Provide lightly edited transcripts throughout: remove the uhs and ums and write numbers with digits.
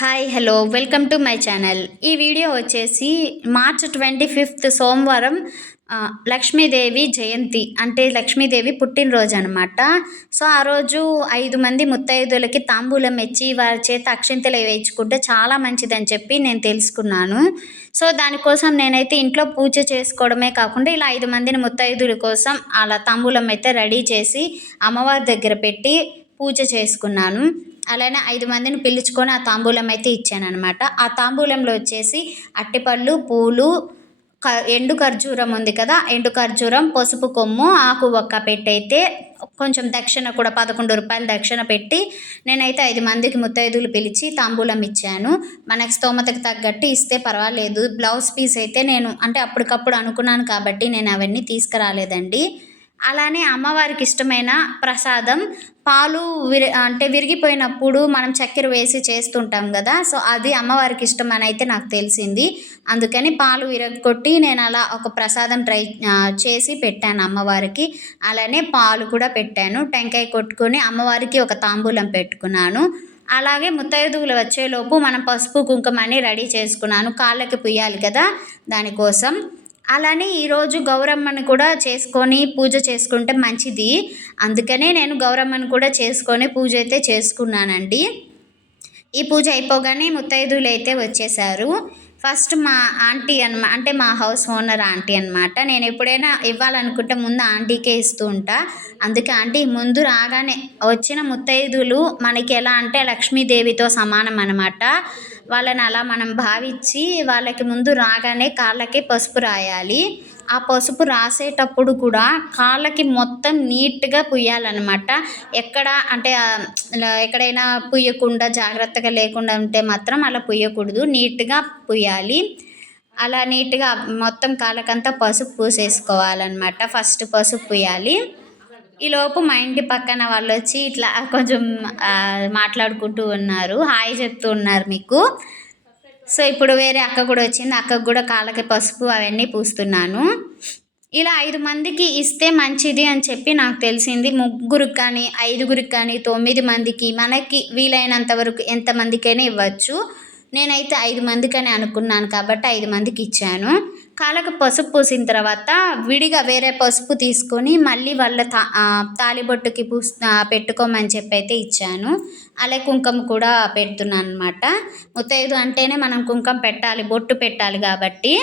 Hi hello welcome to my channel. ఈ video వచ్చేసి March 25 సోమవారం లక్ష్మీదేవి జయంతి అంటే లక్ష్మీదేవి పుట్టినరోజు అనమాట. సో ఆ రోజు 5 మంది ముత్తైదులకి తాంబూలం ఇచ్చి వారి చేత అక్షింతలు వేయించుకుంటే చాలా మంచిదని చెప్పి నేను తెలుసుకున్నాను. సో దానికోసం నేనైతే ఇంట్లో పూజ చేసుకోవడమే కాకుండా ఇలా 5 మందిని ముత్తైదుల కోసం అలా తాంబూలం అయితే రెడీ చేసి అమ్మవారి దగ్గర పెట్టి పూజ చేసుకున్నాను. అలానే 5 మందిని పిలుచుకొని ఆ తాంబూలం అయితే ఇచ్చాననమాట. ఆ తాంబూలంలో వచ్చేసి అట్టిపళ్ళు, పూలు, ఎండు ఖర్జూరం ఉంది కదా, ఎండు ఖర్జూరం, పసుపు కొమ్ము, ఆకు ఒక్క పెట్టయితే కొంచెం దక్షిణ కూడా ₹11 దక్షిణ పెట్టి నేనైతే 5 మందికి ముత్తైదులు పిలిచి తాంబూలం ఇచ్చాను. మనకి స్తోమతకు తగ్గట్టు ఇస్తే పర్వాలేదు. బ్లౌజ్ పీస్ అయితే నేను అంటే అప్పటికప్పుడు అనుకున్నాను కాబట్టి నేను అవన్నీ తీసుకురాలేదండి. అలానే అమ్మవారికి ఇష్టమైన ప్రసాదం పాలు విరిగిపోయినప్పుడు మనం చక్కెర వేసి చేస్తుంటాం కదా, సో అది అమ్మవారికి ఇష్టం అని అయితే నాకు తెలిసింది. అందుకని పాలు విరగొట్టి నేను అలా ఒక ప్రసాదం చేసి పెట్టాను అమ్మవారికి. అలానే పాలు కూడా పెట్టాను. టెంకాయ కొట్టుకొని అమ్మవారికి ఒక తాంబూలం పెట్టుకున్నాను. అలాగే ముత్తైదువులు వచ్చేలోపు మనం పసుపు కుంకుమని రెడీ చేసుకున్నాను. కాళ్ళకి పుయ్యాలి కదా దానికోసం. అలానే ఈరోజు గౌరమ్మని కూడా చేసుకొని పూజ చేసుకుంటే మంచిది. అందుకనే నేను గౌరమ్మని కూడా చేసుకొని పూజ అయితే చేసుకున్నానండి. ఈ పూజ అయిపోగానే ముత్తైదువులు అయితే వచ్చేసారు. ఫస్ట్ మా ఆంటీ అంటే మా హౌస్ ఓనర్ ఆంటీ అనమాట. నేను ఎప్పుడైనా ఇవ్వాలనుకుంటే ముందు ఆంటీకే ఇస్తూ ఉంటా. అందుకే ఆంటీ ముందు రాగానే వచ్చిన ముత్తైదువులు మనకి ఎలా అంటే లక్ష్మీదేవితో సమానం అనమాట. వాళ్ళని అలా మనం భావించి వాళ్ళకి ముందు రాగానే కాళ్ళకి పసుపు రాయాలి. ఆ పసుపు రాసేటప్పుడు కూడా కాళ్ళకి మొత్తం నీట్గా పుయ్యాలన్నమాట. ఎక్కడ అంటే ఎక్కడైనా పుయ్యకుండా జాగ్రత్తగా లేకుండా ఉంటే మాత్రం అలా పుయ్యకూడదు, నీట్గా పుయ్యాలి. అలా నీట్గా మొత్తం కాళ్ళకంతా పసుపు పూసేసుకోవాలన్నమాట. ఫస్ట్ పసుపు పుయ్యాలి. ఈలోపు మా ఇంటి పక్కన వాళ్ళు వచ్చి ఇట్లా కొంచెం మాట్లాడుకుంటూ ఉన్నారు, హాయ్ చెప్తూ ఉన్నారు మీకు. సో ఇప్పుడు వేరే అక్క కూడా వచ్చింది, అక్కకు కూడా కాళ్ళకి పసుపు అవన్నీ పూస్తున్నాను. ఇలా 5 మందికి ఇస్తే మంచిది అని చెప్పి నాకు తెలిసింది. 3 కానీ 5 కానీ 9 మందికి మనకి వీలైనంత వరకు ఎంతమందికైనా ఇవ్వచ్చు. నేనైతే 5 మందికని అనుకున్నాను కాబట్టి 5 మందికి ఇచ్చాను. కాళ్ళకు పసుపు పూసిన తర్వాత విడిగా వేరే పసుపు తీసుకొని మళ్ళీ వాళ్ళ తాలిబొట్టుకి పెట్టుకోమని చెప్పి అయితే ఇచ్చాను. అలాగే కుంకుమ కూడా పెడుతున్నాను అనమాట. ముత్తైదు అంటేనే మనం కుంకుమ పెట్టాలి, బొట్టు పెట్టాలి కాబట్టి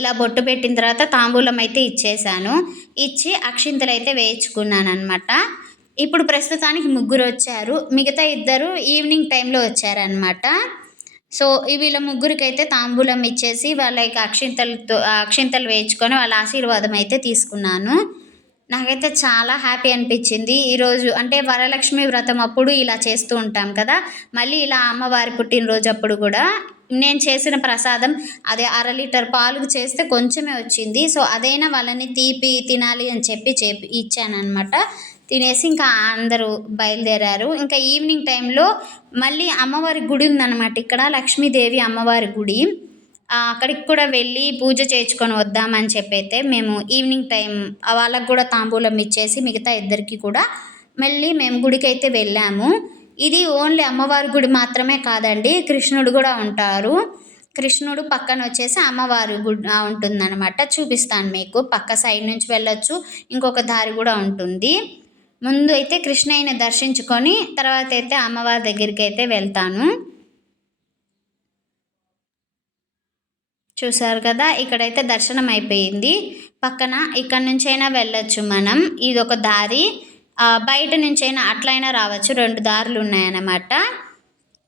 ఇలా బొట్టు పెట్టిన తర్వాత తాంబూలం అయితే ఇచ్చేసాను. ఇచ్చి అక్షింతలు అయితే వేయించుకున్నాను అనమాట. ఇప్పుడు ప్రస్తుతానికి 3 వచ్చారు, మిగతా 2 ఈవినింగ్ టైంలో వచ్చారనమాట. సో వీళ్ళ 3కి అయితే తాంబూలం ఇచ్చేసి వాళ్ళకి అక్షింతలు వేయించుకొని వాళ్ళ ఆశీర్వాదం అయితే తీసుకున్నాను. నాకైతే చాలా హ్యాపీ అనిపించింది. ఈరోజు అంటే వరలక్ష్మి వ్రతం అప్పుడు ఇలా చేస్తూ ఉంటాం కదా, మళ్ళీ ఇలా అమ్మవారి పుట్టినరోజు అప్పుడు కూడా నేను చేసిన ప్రసాదం అదే 1/2 లీటర్ పాలు చేస్తే కొంచెమే వచ్చింది. సో అదైనా వాళ్ళని తీపి తినాలి అని చెప్పి ఇచ్చానమాట. తినేసి ఇంకా అందరూ బయలుదేరారు. ఇంకా ఈవినింగ్ టైంలో మళ్ళీ అమ్మవారి గుడి ఉందన్నమాట ఇక్కడ, లక్ష్మీదేవి అమ్మవారి గుడి. అక్కడికి కూడా వెళ్ళి పూజ చేయించుకొని వద్దామని చెప్పి అయితే మేము ఈవినింగ్ టైం వాళ్ళకు కూడా తాంబూలం ఇచ్చేసి మిగతా 2కి కూడా మళ్ళీ మేము గుడికి అయితే వెళ్ళాము. ఇది ఓన్లీ అమ్మవారి గుడి మాత్రమే కాదండి, కృష్ణుడు కూడా ఉంటారు. కృష్ణుడు పక్కన వచ్చేసి అమ్మవారి గుడి ఉంటుందన్నమాట. చూపిస్తాను మీకు. పక్క సైడ్ నుంచి వెళ్ళొచ్చు, ఇంకొక దారి కూడా ఉంటుంది. ముందు అయితే కృష్ణయ్యని దర్శించుకొని తర్వాత అయితే అమ్మవారి దగ్గరికి అయితే వెళ్తాను. చూసారు కదా, ఇక్కడైతే దర్శనం అయిపోయింది. పక్కన ఇక్కడ నుంచైనా వెళ్ళొచ్చు మనం, ఇది ఒక దారి. బయట నుంచైనా అట్లయినా రావచ్చు, 2 దారులు ఉన్నాయన్నమాట.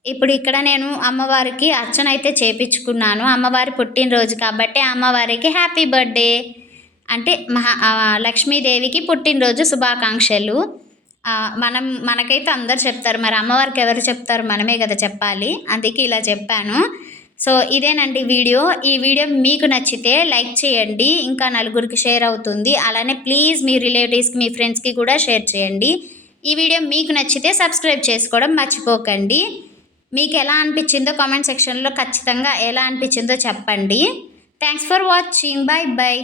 ఇప్పుడు ఇక్కడ నేను అమ్మవారికి అర్చన అయితే చేపించుకున్నాను. అమ్మవారి పుట్టినరోజు కాబట్టి అమ్మవారికి హ్యాపీ బర్త్డే అంటే లక్ష్మీదేవికి పుట్టినరోజు శుభాకాంక్షలు. మనకైతే అందరు చెప్తారు, మరి అమ్మవారికి ఎవరు చెప్తారు? మనమే కదా చెప్పాలి. అందుకే ఇలా చెప్పాను. సో ఇదేనండి వీడియో. ఈ వీడియో మీకు నచ్చితే లైక్ చేయండి, ఇంకా నలుగురికి షేర్ అవుతుంది. అలానే ప్లీజ్ మీ రిలేటివ్స్కి మీ ఫ్రెండ్స్కి కూడా షేర్ చేయండి. ఈ వీడియో మీకు నచ్చితే సబ్స్క్రైబ్ చేసుకోవడం మర్చిపోకండి. మీకు ఎలా అనిపించిందో కామెంట్ సెక్షన్లో ఖచ్చితంగా ఎలా అనిపించిందో చెప్పండి. Thanks for watching. Bye bye.